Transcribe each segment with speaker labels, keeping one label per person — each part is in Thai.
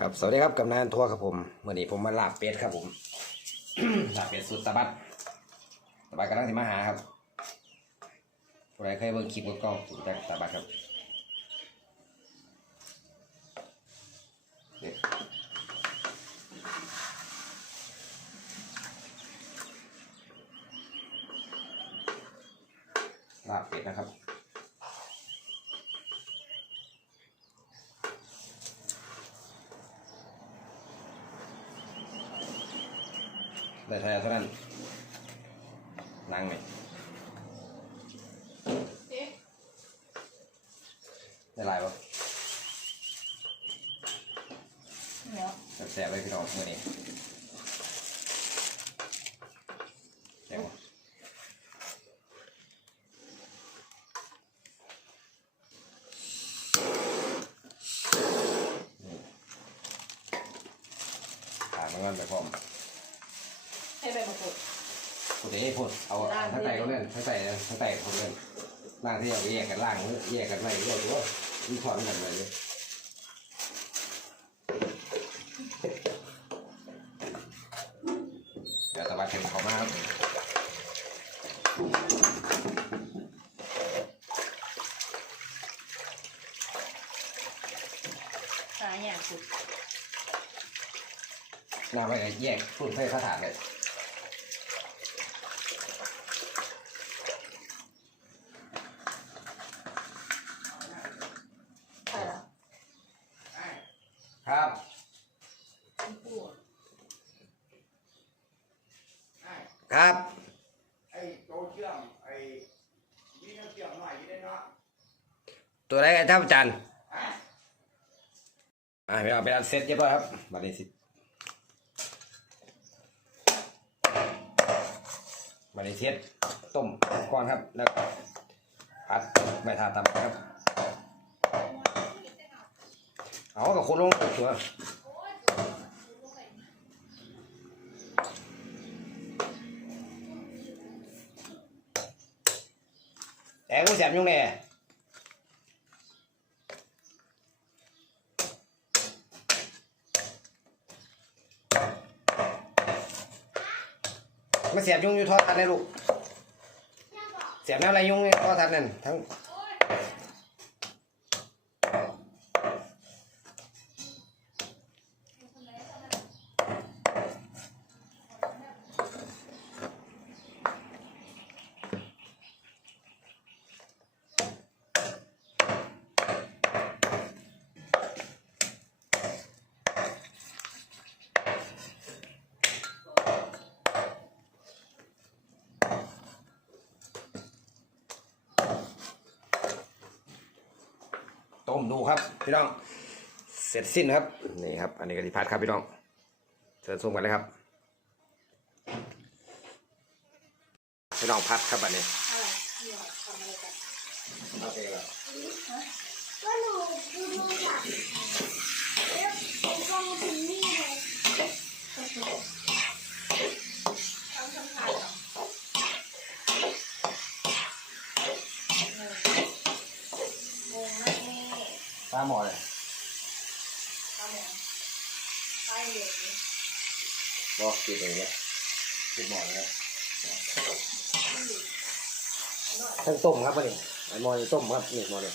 Speaker 1: ครับสวัสดีครับกำนันทัวร์ครับผมเมื่อนี้ผมมาลาบเป็ดครับผม ลาบเป็ดสุดตะบัดตะบัดกำลังสิมาหาครับผู้ใดเคยเบิ่งคลิปก็กล้องสุดแต่ตะบัดครับนี่ลาบเป็ดนะครับ ได้ทาไหร่เท่านั้นนั่งไหมได้ลายปะ
Speaker 2: เนาะ
Speaker 1: แซ่บๆเลยพี่น้องมื่อนี้แซ่บปะนี่ขามันกันไปพร้อม
Speaker 2: ให้ใบมะกรูด
Speaker 1: กูจะให้พูดเอาทั้งไตก็เล่นทั้งไตทั้งไตคนเล่นล่างที่เอาแยกกันล่างแยกกันไม่เรียกว่ามีความกันเลยเดี๋ยวตะวันเข็มเขามาครับ
Speaker 2: หาอย่างสุด
Speaker 1: น้ำไปแยกพูดให้ข้าถาดเลย
Speaker 2: ใช่แล้ว
Speaker 1: ครับ
Speaker 2: ชมพู่
Speaker 1: ครับ
Speaker 3: ไอ้โตเชื่อมไอ้นี่น้ำเชื่อมหน่อยนี่ได้เนาะ
Speaker 1: ตัวไหนกัน ท่านอาจารย์อ่าไปเอาไปอันเซ็ตเรียบร้อยครับบัดนี้สิบัดนี้เซ็ตต้มก่อนครับ แล้วผัดใบทาตำครับ เอากับคนลงตัวแต่กูแสบยุ่งแน่ เสียบยุงอยู่ทอดทันเลยลูก เสียบแนวอะไรยุงเนี่ยทอดทันนั่นทั้ง ดูครับพี่น้อง เสร็จสิ้นครับ นี่ครับ อันนี้กะทิพัดครับพี่น้องเชิญชมกันเลยครับ พี่น้องพัดครับอันนี้โอเคครับ
Speaker 4: ก็หนูดูดูค่ะแล้วผมก็มาถึงนี่เลย
Speaker 2: ทำทำขายเหรอเอองงมากแม่
Speaker 1: ตา หมอเลย
Speaker 2: ทำอย่างใช่เลย
Speaker 1: บอกกินเลยเนี่ยกินหมอเลยทั้งต้มครับอันนี้ไอ้หมอนี่ต้มครับนี่หมอเลย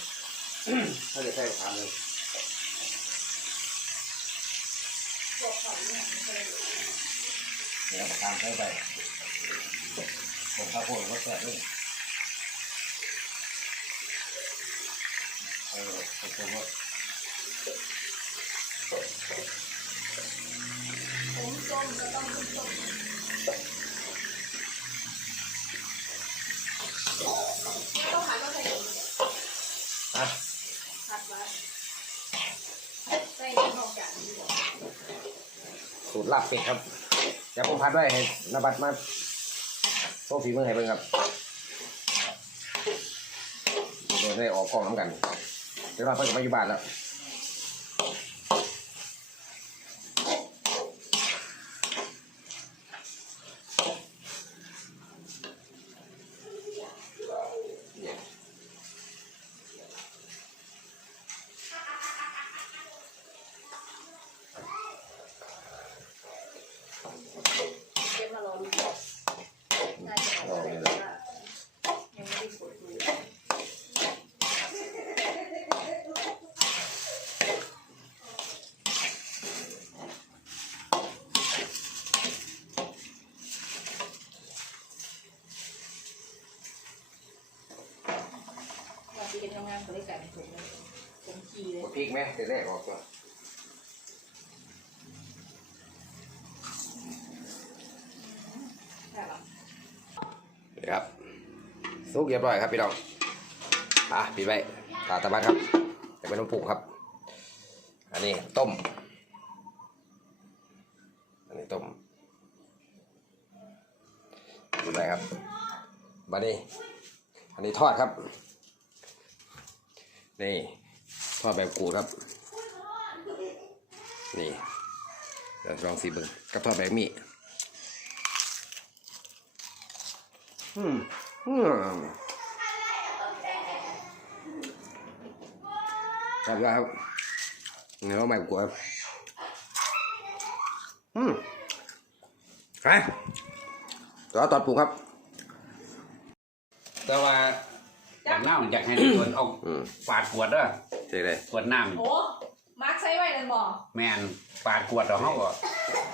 Speaker 1: ถ้าจะใส่ทานเลย
Speaker 2: บอกเขาเนี่ยไม่ใช่เลย
Speaker 1: เดี๋ยวทานใส่ไปผมข้าวโพดก็แซ่บเลยเออผมผมว่า
Speaker 2: ผมส้มก็ต้องขึ้นส้มต้องหาก็ใส่ถุง
Speaker 1: อะ
Speaker 2: ผัดไว้ใส่ในห้องกันดีกว่า
Speaker 1: สูตรลาบเป็ดครับเดี๋ยวผมพัดไว้ให้นบัดมาโซ่ฝีมือให้เบิ่งครับเดี๋ยวได้ออกกล้องน้ำกัน เดี๋ยวเราเพิ่งมาอยู่บ้านแล้ว
Speaker 2: เป็นงานๆเขาได้กันผมเลยผมขี่เลย
Speaker 1: พริกไหมเดี๋ยวแรกออกก่อน
Speaker 2: ใช่หรอ
Speaker 1: นี่ครับ สุกเรียบร้อยครับพี่น้องอะปิดไว้ตาตะบันครับจะเป็นน้ำปรุงครับ อันนี้ต้ม อันนี้ต้มปิดไว้ครับบัดนี้ อันนี้ทอดครับ นี่ ทอดแบบกูครับ นี่เดี๋ยวลองสีเบึงกับทอดแบบมีอืม อืมครับครับเนื้อใหม่กว่าอืมไปต่อตอดปรุงครับ
Speaker 5: แต่ว่าแต่หน้ามันอยากให้ส่วนเอา
Speaker 1: อืม
Speaker 5: ปาดขวดเด้อ
Speaker 1: เจ๊เลย
Speaker 5: ขวดน้ำ
Speaker 2: โอ้มาร์คใช้ไว้นั่นบอก
Speaker 5: แมนปาดขวดเราเขาก็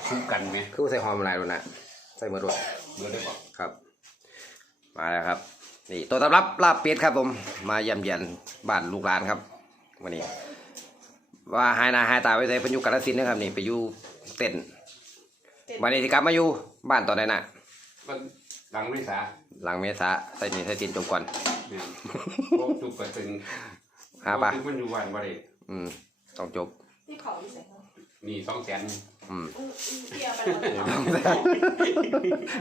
Speaker 5: คุ้มกันไหม
Speaker 1: คือว่าใส่หอมอะไรด้วยนะใส่หมดด้วย
Speaker 5: เดี๋ยวได้บอก
Speaker 1: ครับ มาแล้วครับ นี่ตัวตำรับลาบเป็ดครับผม มาเยี่ยมเยียนบ้านลูกหลานครับวันนี้ ว่าหายหนาหายตาไปใส่เพนอยุกาลสินธุ์นะครับนี่ไปอยู่เต้นวันนี้สิกลับมาอยู่บ้านตอนไหนน่ะ
Speaker 5: มันหลังไม่สา
Speaker 1: หลังเมษาใส่นี่ใส่ตินจบก่อน
Speaker 5: แม่นพวกทุกคนถึง
Speaker 1: หาปะ
Speaker 5: ทุกมันอยู่วันบ่ได้
Speaker 1: อืมต้องจบ
Speaker 2: ที่เขาที่ใส่เขา
Speaker 5: นี่สองแสน
Speaker 1: อืม
Speaker 2: อื้ออื้อเที่ยวไปหมดเลย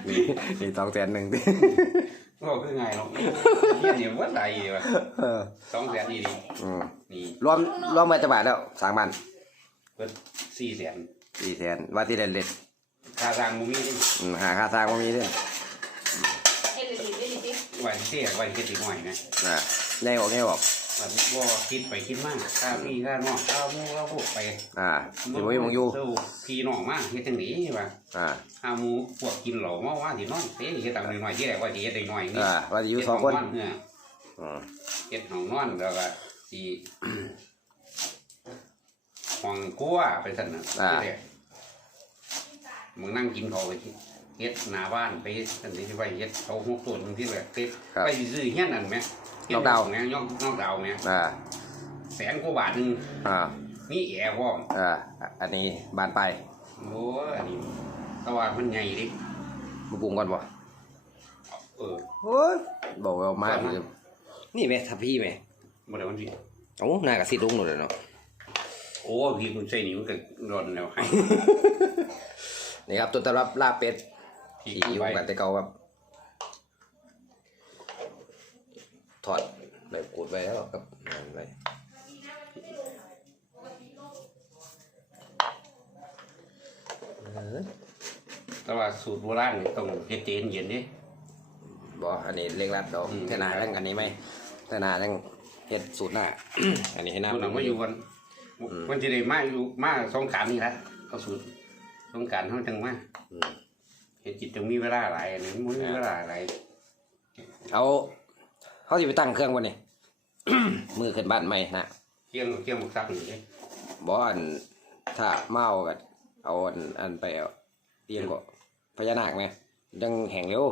Speaker 1: นี่นี่สองแสนหนึ่งดิ
Speaker 5: ก็คือไงเนาะเฮียเนี่ยวัดใดวะ
Speaker 1: เออ
Speaker 5: สองแสนนี่ดิ
Speaker 1: อืม
Speaker 5: นี่
Speaker 1: รวมรวมมาจะบาทแล้วสามพัน
Speaker 5: เพิ่นสี่แสน
Speaker 1: สี่แสนว่าที่เล่นเล็ด
Speaker 5: ค่าสร้างมุมีนี่
Speaker 1: อืมหาค่าสร้างก็มีด้วย
Speaker 2: เอ็นเลยดีได้ดีสิ
Speaker 5: ไว้ที่เสียไว้ที่ติดหน่อยนะ
Speaker 1: นะแน่ออกแน่ออก
Speaker 5: ว่าบ่คิดไปคิดมากค่าพี่ค่าน้องค่าหมู่ค่าพวกไป
Speaker 1: อ่าอยู่ไม่มองอยู่
Speaker 5: สู้พี่น้องมาเฮ็ดจังได๋วะ
Speaker 1: อ่า
Speaker 5: อาหมูพวกกินเหล้าเมาว่าที่นอนเต้เฮ็ดตังน้อยๆที่แรกว่าสิเฮ็ดได้น้อยนี่
Speaker 1: อ่า ว่าจะอยู่สองคน
Speaker 5: เฮ็ดห้เย
Speaker 1: อืม
Speaker 5: เฮ็ดห้องนอนแล้วก็สิห้องครัวไปซั่นน่ะที่แรกมึงนั่งกินข้าวไปที่เฮ็ดหน้าบ้านไปซั่นนี่สิไปเฮ็ดเขาหกต้นบางทีแบบเฮ็ดไปสิซื้อเฮียนนั่นแหม เฮ็แหมย่องน้องดาวแหม
Speaker 1: อ่า
Speaker 5: แสนกว่าบาทหนึง
Speaker 1: อ่า
Speaker 5: มีแอร์พร้อม
Speaker 1: อ่า อันนี้บานไป
Speaker 5: โอ้ยอันนี้แต่ว่ามันใหญ่ดิ
Speaker 1: มาปรุงก่อนบ่
Speaker 5: เออ
Speaker 1: โอ้ยบอกว่ามาอยู่นี่ไหมทับพี่ไหม
Speaker 5: บ่ได้มันสิ
Speaker 1: โอ้หน้ากระซิดลุงหนูเลยเนาะ
Speaker 5: โอ้พี่คุณใส่นี่มันก็ร้อนแล้วให้
Speaker 1: นี่ครับตัวตำรับลาบเป็ด
Speaker 5: ที่
Speaker 1: ที่อยู่
Speaker 5: ไว้
Speaker 1: แบบแต่เก่าครับ ถอดแบบกดไว้แล้วครับนั่นเลยเออ
Speaker 5: แต่ว่าสูตรโบราณนี่ต้องเฮ็ดเจนเย็นดิ
Speaker 1: บออันนี้เล็กรัดดอก
Speaker 5: อืม
Speaker 1: เทนาเร่งอันนี้ไหมเทนาเร่งเฮ็ดสูตรหน้า อันนี้ให้หน้า
Speaker 5: คนหลังมาอยู่วัน
Speaker 1: อืม
Speaker 5: วันที่ได้มาอยู่มาสงกรารนี่ละเขาสูตรสงกรารเฮาจังมา
Speaker 1: อืม
Speaker 5: เฮ็ดจิตจังมีเวลาหลายอันนี้มันมีเวลาหลาย
Speaker 1: เอา เขาจะไปตั้งเครื่องวันนี้ มือขึ้นบ้านใหม่นะ
Speaker 5: เที่ยงเที่ยงหมกซักนี่เด้
Speaker 1: บออันถ้าเมาก็เอาอันอันไปเอาเตียงก็พญานาคไหมยังแห่งเร็ว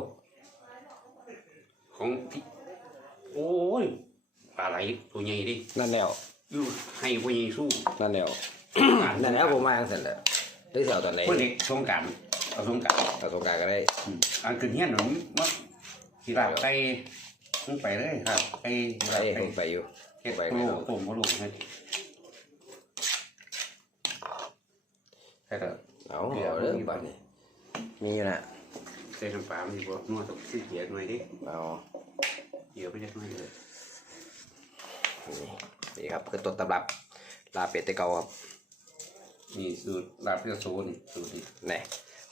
Speaker 5: ของพี่โอ้ยปลาไหลตัวใหญ่ดิ
Speaker 1: นั่นแล้ว
Speaker 5: อยู่ให้บ่ใหญ่สู้
Speaker 1: นั่นแล้วนั่นแล้วผมมาจังเสร็จแล้วได้เสียวตอนไหน
Speaker 5: เพิ่นเด็กสงกรารเอาสงกราร
Speaker 1: ต่อสงกรารก็ได้
Speaker 5: อันขึ้นเฮียนหนูมันสิลาบไป มึงไปเลยครับไป
Speaker 1: ได้ผมไปอยู่
Speaker 5: เฮ็ด
Speaker 1: ไป
Speaker 5: โล
Speaker 1: ไม่เอา
Speaker 5: ต้มบ่ลูกให้ให้ก็
Speaker 1: เอาเอาเรื่องบ้านนี่มีอยู่นะ
Speaker 5: ใส่น้ำปลามันอยู่บ่นัวตกสิเกียดหน่อยดิ
Speaker 1: เอา
Speaker 5: เดี๋ยวไปจักหน่อยเลย
Speaker 1: นี่นี่ครับคือต้นตำรับลาเป็ดแต่เก่าครับ
Speaker 5: นี่สูตรลาบเปรี้ยวโซนี่สูตรนี่
Speaker 1: แนี่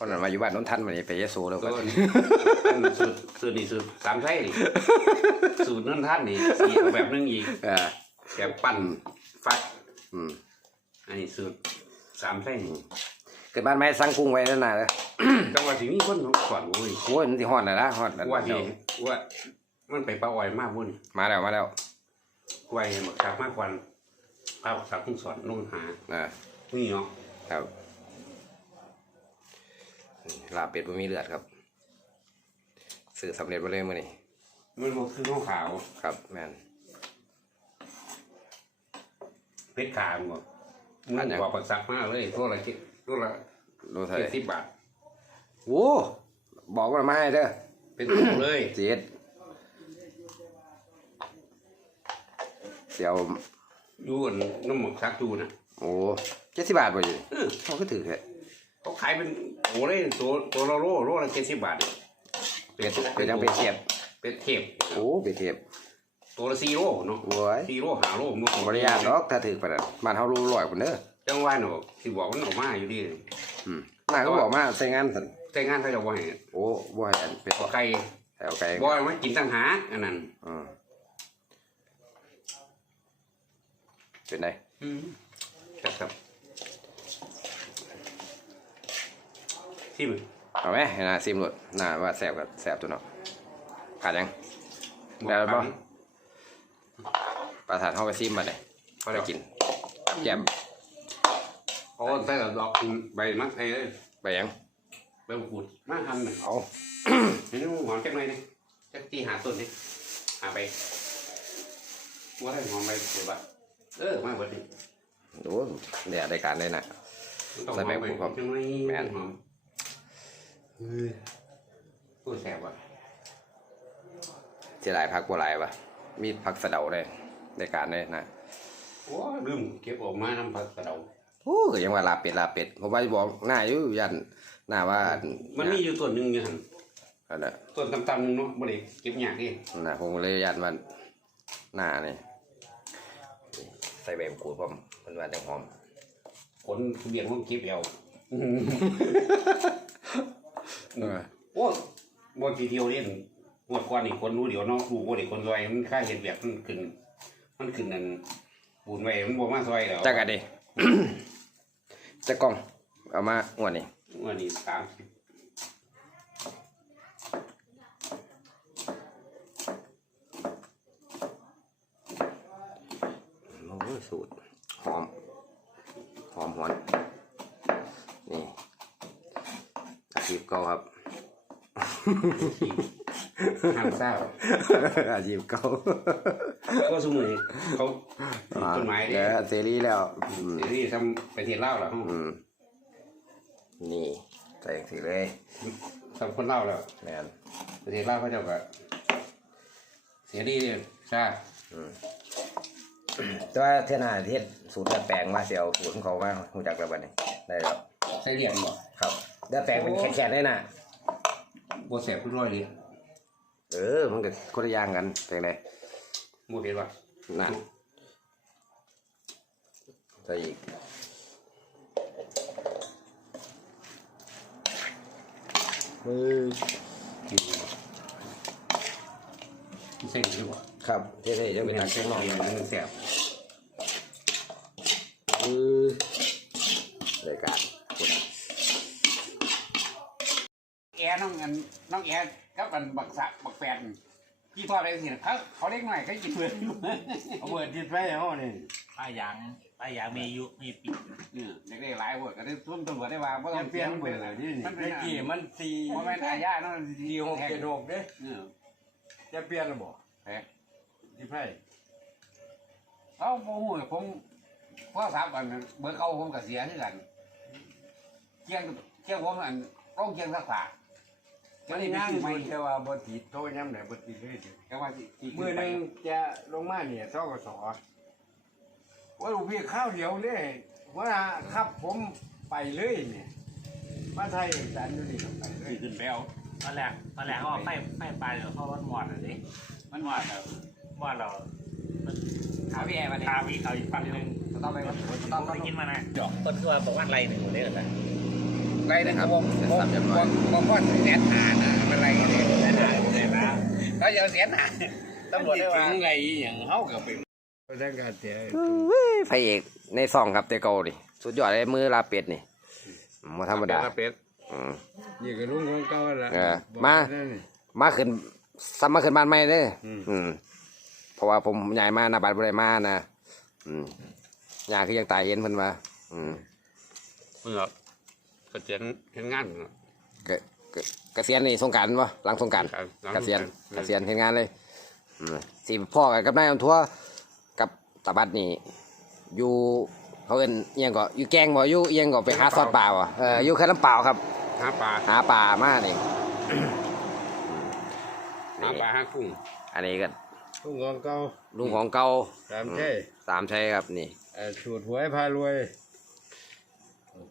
Speaker 1: คนนั้นมาอยู่บ้านโน้นทันมานี่ไปเยโซแล้ว
Speaker 5: ก็
Speaker 1: กัน
Speaker 5: นี่อันสูตรสูตรนี่สูตรสามไส้นี่สูตรนั่นท่านนี่อีกแบบนึงอีก
Speaker 1: เออ
Speaker 5: แบบปั้นฟัด
Speaker 1: อืม
Speaker 5: อันนี้สูตรสามไส้นี่
Speaker 1: เกิดบ้านไม่สั่งกุ้งไว้นั่นน่ะเลย
Speaker 5: จังหวะที่มีคนสอนโอ้ย
Speaker 1: โอ้ยมันที่ฮอดน่ะนะฮอดนั่น
Speaker 5: ว่าที่
Speaker 1: เดี๋ยว
Speaker 5: ว่ามันไปปลาอ้อยมากบุญ
Speaker 1: มาแล้วมาแล้ว
Speaker 5: ไว้หมกชักมากกว่าปลาสักต้องสอนลงหา
Speaker 1: อ่า
Speaker 5: นี่เนาะ
Speaker 1: ครับ ลาบเป็ดบ่มีเลือดครับซื้อสำเร็จมาเลยมื้อนี้
Speaker 5: มันบ่คือข้าวขาว
Speaker 1: ครับ แม่น
Speaker 5: เพชรขางบ่นั่นกว่าปักสักมากเลยตัวละคิดตัวละ
Speaker 1: รู้เท่าไห
Speaker 5: เจ็
Speaker 1: ร่
Speaker 5: ดสิบบาท
Speaker 1: โอ้บอกว่ามาให้เด้อ
Speaker 5: เป็นตัวเลย
Speaker 1: เจ็ดเสียว
Speaker 5: อยู่อันน้ำหมกซักดูนะ
Speaker 1: โอ้เจ็ดสิบบาทบ่อยู่
Speaker 5: เออ
Speaker 1: เขาก็ถือแค่
Speaker 5: เขาขายเป็นโอ้เลยตัวตัวละโลโลละเจ็ดสิบบาท
Speaker 1: เป็ดเป็ดยังเป็ดเทียบ
Speaker 5: เป็ดเทป
Speaker 1: โอ้เป็ดเทียบ
Speaker 5: ตัวละสี่โลเนาะ
Speaker 1: โว้ย
Speaker 5: สี่โลหาโลมัน
Speaker 1: บริยานดอกถ้าถือไปแล้วบ้านเฮารู้ร้อยคนเด้อ
Speaker 5: จังหวะเนาะที่บอกมันออกมาอยู่ดี
Speaker 1: อืมน่าก็บอกมาใส่งานสั่น
Speaker 5: แต่งานเขาจะว่าให้
Speaker 1: โอ้บ่ให้อันเป็ด
Speaker 5: ตัวไก่
Speaker 1: แถวไกล
Speaker 5: บ่ให้มันกินตั้งหากอันนั้น
Speaker 1: อืมเป็นไง
Speaker 5: อืมครับครับ ที่มึง
Speaker 1: เอาไหมให้น่าซิมรสน่าว่าแซ่บกับแซ่บตัวเนาะขาดยังได้แล้วบ่ปลาถาดเฮาก็ซิมมาเลย
Speaker 5: พอ
Speaker 1: ไป
Speaker 5: แล้ว
Speaker 1: กินแจ่ม
Speaker 5: โอ้ใส่ดอกใบมะไทยเลย
Speaker 1: ไปยัง
Speaker 5: ใบมะกรูดมาหั่นน่ะ
Speaker 1: เอา
Speaker 5: เห็นหอมจังเลยนี่จักตีหาต้นนี่หาไปว่าได้หอมไปเดี๋ยวบ่เออมาเบิดนี่
Speaker 1: โอ้เนี่ยได้การเลยนะ
Speaker 5: มันต้องห
Speaker 1: ใส่
Speaker 5: อม
Speaker 1: ใบ
Speaker 5: ไป
Speaker 1: มะกรูดครับ
Speaker 5: จังเลย
Speaker 1: แม่น
Speaker 5: หอม เฮ้ยพูดแสบว่ะ
Speaker 1: เสียดายพักบัวลายวะมีพักสะเดาได้ได้การเลยนะ
Speaker 5: โอ้ลืมเก็บออกมาน้ำผักกระเดา
Speaker 1: โอ้ก็ยังว่าลาเป็ดลาเป็ดผมว่าจะบอกหน้าอยู่ยันหน้าว่า
Speaker 5: มันมีอยู่ต้นหนึ่งอยู่หัน
Speaker 1: อันนั้น
Speaker 5: ต้นต่ำๆเนาะบ่ได้เก็บยากเอง
Speaker 1: นะผมเลยยันว่าหน้านี่ใส่ใบมะกรูดพร้อมมันว่าจังหอม
Speaker 5: ผลเบี้ยงมันเก็บเอา
Speaker 1: เออ
Speaker 5: โอ้บ่ทีเดียวเล่นงวดก่อนนี่คนรู้เดี๋ยวเนาะรู้บ่ได้คนซอยมันค่าเห็ดแบบมันขึ้น มันขึ้นนั่นปูนไว้มันบ่มาซอยแล้ว
Speaker 1: จักกันดิ จักกล้อง เอามาอ้วนนี่
Speaker 5: วันนี้สามสิบ
Speaker 1: โอ้ยสูตรหอม หอมหวนนี่อาชีพ เก่าครับ
Speaker 5: ห้ามเศร้า
Speaker 1: อาชีพเก่า
Speaker 5: ก็สมือเขาปลูกต้นไม้
Speaker 1: เดี๋
Speaker 5: เนี่ย
Speaker 1: ยวเซรีแล้วอืม
Speaker 5: เดี๋ยวนี้ทำประเทศลาวแล้ว
Speaker 1: อืมนี่ใส่สีเลย
Speaker 5: ทำคนลาวแล้ว
Speaker 1: แมน
Speaker 5: ประเทศลาวเขาเจ้าก็เสียดีเลยใช่
Speaker 1: แต่ว่าเท่านาเทศสูตรดัดแปลงมาเสียวสูตรของเขามาหูจักแล้วบัดนี้ได้แล้ว
Speaker 5: ใส่เหลี่ยมบ่
Speaker 1: ครับ ดัดแปลงเป็นแขนๆได้น่ะ
Speaker 5: บัวแสบขึ้นร้อยเลย
Speaker 1: เออ มันก็คนละอย่างกันเป็นไง
Speaker 5: บัวเห็นป่ะ
Speaker 1: น่ะใส่อีกมือ
Speaker 5: เส้นดีกว่า
Speaker 1: ครับเท่ๆจะ
Speaker 5: เป็
Speaker 1: เป็นน
Speaker 5: ทา
Speaker 1: ทางง
Speaker 5: เส้
Speaker 1: เส้
Speaker 5: น
Speaker 1: น
Speaker 5: ห
Speaker 1: ห
Speaker 5: น่
Speaker 1: น่
Speaker 5: อ
Speaker 1: อยย
Speaker 5: มันแสบ
Speaker 1: มือรายการคุณ
Speaker 5: แอร์น้อง อันน้องแอร์กับอันบักสะบักแฟนพี่ทอดอะไรสิเขาเขาเล็กหน่อยเขากินเพื่อน
Speaker 3: เอาเบิดจิตไปเฮานี่
Speaker 6: ป้ายางป้ายางมีอายุมีปี
Speaker 5: เนี่ยเด็กๆหลายคนก็ได้ทุ่มตำรวจได้ว่าเพราะ
Speaker 3: จะ
Speaker 5: ต้อง
Speaker 3: เปลี่ยนเบิดดิ
Speaker 5: มันเป็น
Speaker 3: เมื่อกี้มันสี่
Speaker 5: เพราะมันอาญาเนาะ
Speaker 3: สี่หกเจ็ดหกเด้
Speaker 5: เนี่ย
Speaker 3: จะเปลี่ยนหรือบ่
Speaker 5: เอ๊ะ
Speaker 3: ที่ไผ
Speaker 5: เขาโมโหผมพ่อสามอันเบอร์เก่าผมก็เสียที่กันเกี่ยงเกี่ยงผมอันต้องเกี่ยงสักฝา
Speaker 3: มันย่างอยู่แต่ว่าบ่ติดโตยามไหนบ่ติดเลยสิ
Speaker 5: ก็ว่าสิสิ
Speaker 3: มื้อหนึงจะลงมาเนี่ยทกสว่าลูกพี่ข้าวเดียวเลยว่าครับผมไปเลยเนี่ยมาไทยจันอยู่นี่ไปเล
Speaker 5: สิ
Speaker 3: ย
Speaker 5: ขึ้นไปเอา
Speaker 6: ตอนแรกตอนแรกเขาเอาไฟไฟปลาเดี๋ยวเขาวัดหมอดอะสิ
Speaker 5: มันว่าแล้ว
Speaker 6: หมอดเรา
Speaker 5: หาพี่แอร์มาเนี่ย
Speaker 6: พาวิเขาอีกฝั่งหนึ่ง
Speaker 5: ต้องไปต้อง
Speaker 6: ต้
Speaker 5: ต้
Speaker 6: อ
Speaker 5: องง
Speaker 6: ไปกินมานะต้นคือว่าบอกว่าไรหนึ่งเลยนะ
Speaker 5: ไรนะครับผมผมผมผมก็แสนหานะมันไรกันเนี่ย
Speaker 6: แสนหาเลยนะ
Speaker 5: เขาจะแสนหา
Speaker 6: ตำรวจได้ว่า
Speaker 3: ถึงไรอย่างเฮาก็ไปดังการเสีย
Speaker 1: พระเอกในซองครับเตเกาดิสุดยอดเลยมือลาเป็ดนี่มาธรรมดา
Speaker 5: เป็ด
Speaker 1: อืม
Speaker 3: นี่ก็ลุงของเก่าละ
Speaker 1: เออ
Speaker 3: บอก
Speaker 1: มา
Speaker 3: นั่นนี่
Speaker 1: มาขึ้นซ้ำมาขึ้นบ้านใหม่เด้ออ
Speaker 3: ม
Speaker 1: อืมเพราะว่าผมใหญ่มาหน้าบ้านบ่ได้มานะอืมยาคือยังตายเห็นเพิ่นมาอืม
Speaker 5: เมื่อ ก็เจนเห็นงานเนาะ
Speaker 1: เกเกเกษียณนี่สงกรารบ่หลังสงกราร
Speaker 5: ครับหลัง
Speaker 1: เกษียณ
Speaker 5: สงกรานต์
Speaker 1: เกษียณเห็นงานเลยอืมสิพ่อกับนายอำทัวกับตาบัดนี่อยู่เขาเอิ้นอิหยังก็อยู่แกงบ่อยู่อิหยังก็ไปหาซอดปลาบ่เอออยู่แค่น้ำเปล่าครับ
Speaker 5: หาปลา
Speaker 1: หาปลามานี่
Speaker 5: หาปลาหากุ้ง
Speaker 1: อันนี้ก็
Speaker 3: ทุ่งของเก่า
Speaker 1: ลุงของเก่า
Speaker 3: สามใช่
Speaker 1: สามชัยครับนี่
Speaker 3: เอ่อสูตรหวยพารวย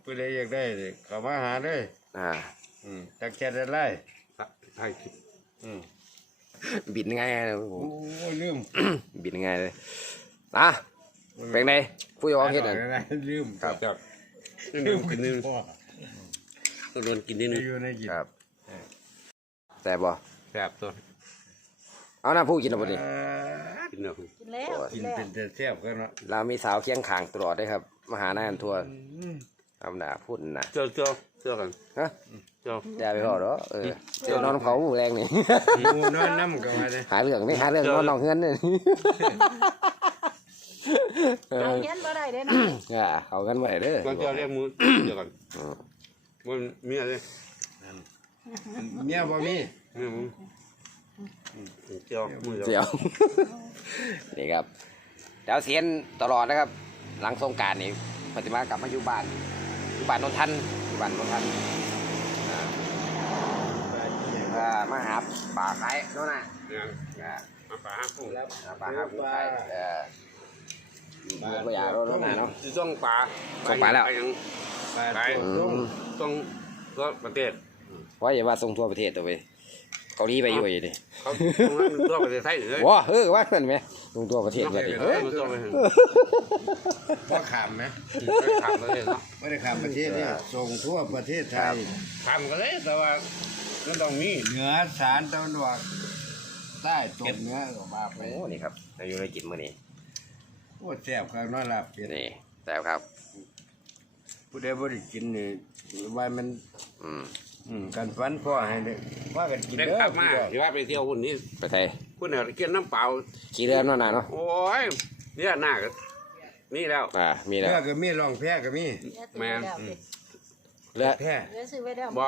Speaker 3: ผู้ใดอยากได้เลยเข้ามาหาเลย
Speaker 1: อ่า
Speaker 3: อืมจักแค่ได้ไล่
Speaker 5: ถ่ายคลิป
Speaker 3: อืม
Speaker 1: บินง่ายเลย
Speaker 3: โอ้ยลืม
Speaker 1: บินง่ายเลยอะเป็นไงผู้ยองเฮ็ดนั่น
Speaker 3: อะไรลืม
Speaker 5: ครับครับ
Speaker 3: ลืม
Speaker 5: กินนิดนึง
Speaker 3: พ่อ
Speaker 5: ต้องโดนกินนิดนึง
Speaker 3: อยู่ในกิน
Speaker 1: ครับ แต่บ่
Speaker 5: ครับตัว
Speaker 1: เอาน้าผู้กินเอาบ่นี่
Speaker 3: เอ่อ
Speaker 5: กินเนาะ
Speaker 2: กินแล้ว
Speaker 3: กิ
Speaker 2: กิ
Speaker 3: น
Speaker 2: นแล้ว
Speaker 3: เป็นแต่แซ่บกันเนาะ
Speaker 1: เรามีสาวเคียงข้างตลอดเด้ครับมาหาหน้ากันทั่ว
Speaker 3: อืม
Speaker 1: ทำหน้าพูดน่ะ
Speaker 5: เจ้าเจ้าเจ้ากัน
Speaker 1: ฮะ
Speaker 5: เจ้า
Speaker 1: อย่าไปพอดอกเออเดี๋ยวนอนเขาหมู่แรงนี่
Speaker 3: หมูนอนน้ำกันมาเลย
Speaker 1: หาเรื่องนี่หาเรื่องนอนนองเฮือนนี่เอ
Speaker 2: เอา
Speaker 1: อ
Speaker 2: เงี้ยบ่ได้เด้นะ
Speaker 1: อ่าเอากันไว้เด้อ
Speaker 5: ก่อนเจ้าเรียกมือเดี๋ยวก่อน
Speaker 1: อืม
Speaker 5: มันมีอะไร
Speaker 3: เมียบ่มี
Speaker 5: เนี่ยมึงเจ้ามือ
Speaker 1: เจียวนี่ครับเดี๋ยวเสียนตลอดนะครับ หลังสงกรารนี่ปฏิมากลับมาอยู่บ้านอยู่ บ้านนนทันอยู่บ้านนนทันอ่าอ่ามาหาป่าขายโน่นน่ะ
Speaker 5: เนี่ย
Speaker 1: อ่า
Speaker 5: มาปลาหากุ้ง
Speaker 1: หาป่าหาผู้ขายเออเมื่อก็อยากโน่นน่ะเนาะ
Speaker 5: จะต้องปลา
Speaker 1: ส่งปลาแล้ว
Speaker 5: ไปยัง
Speaker 3: ไป
Speaker 5: ไป
Speaker 3: ส่ง
Speaker 5: ต้องก็ประเทศ
Speaker 1: เพราะอย่าว่าส่งทั่วประเทศตัวไปเกาหลีไปอยู่อยู่ดิ
Speaker 5: เขาต้องให้มันตัวประเทศไทยเลย
Speaker 1: ว้าเออว่ามันไหมส่งทั่วประเทศไปดิ
Speaker 5: เฮ้ยมันต้องไป
Speaker 3: บ่ขามไหม
Speaker 5: ถามเลยเนาะ
Speaker 3: ไม่ได้ขามประเทศนี่ส่งทั่วประเทศไทย
Speaker 5: ถามกันเลยแต่ว่ามันต้องมี
Speaker 3: เหนือสารตะวันออกใต้ตกเหนือก็มาไป
Speaker 1: โอ้นี่ครับเราอยู่ในกินมื้อนี้
Speaker 3: โอ้แซ่บครับน้อยลาบเป็ด
Speaker 1: นี่แต่ครับ
Speaker 3: ผู้ใดบ่ได้กินนี่ว่ามัน
Speaker 1: อืม
Speaker 3: อืมกันฟันพ่อให้เด้อว่ากันกิน
Speaker 5: เป็น
Speaker 3: เด้อ
Speaker 5: ขับมา
Speaker 3: พี่น้อง
Speaker 5: ที่ว่าไปเที่ยวคนนี้
Speaker 1: ไปไทย
Speaker 5: คุณเนี่ยกินน้ำเปล่า
Speaker 1: ขี่เรือนั่นน่ะเนาะ
Speaker 5: โอ้ยเนี่ยหน้าก็นี่แล้ว
Speaker 1: อ่ามีแล้ว
Speaker 3: เนื้อก็มีรองแพ้ก็มี
Speaker 5: แม่น
Speaker 1: เรือ
Speaker 3: แพ้
Speaker 2: เดี๋ยวซื้อไว้แล้ว
Speaker 5: บ่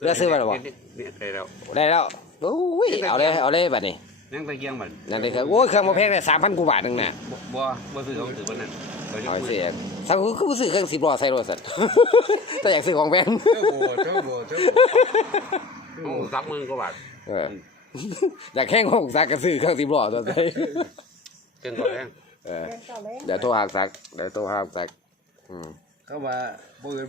Speaker 1: เลือกซื้อมาหรอวะ
Speaker 5: เนี่ยได้แล้ว
Speaker 1: ได้แล้วโอ้ยเอาเลยเอาเลยบัดนี้
Speaker 5: นั่งตะเกียงมัน
Speaker 1: นั่นเลยครับโอ้ยเครื่องมาแพงเลยสามพันกว่าบาทหนึงน่ะ
Speaker 5: บ่บ่ซื้อของถือวันนั้นเราจะ
Speaker 1: เอา
Speaker 5: คุย
Speaker 1: เสีย สักคือซื้อเครื่องสิบล้อใส่รถสัตว์แต่อยากซื้อของแพง
Speaker 3: เจ้าโบเจ้าโบเจ้าโบ
Speaker 5: โอ้สักหมื่นกว่าบาท
Speaker 1: เอออยากแข่งหงสักก็ซื้อเครื่องสิบล้อตัวใส่
Speaker 5: เกินกว่าแรง
Speaker 1: เออ
Speaker 2: เดินต่อเลย
Speaker 1: เดี๋ยวโทรหาสักเดี๋ยวโทรหาสักอืม
Speaker 3: เขาว่าบ่อื่น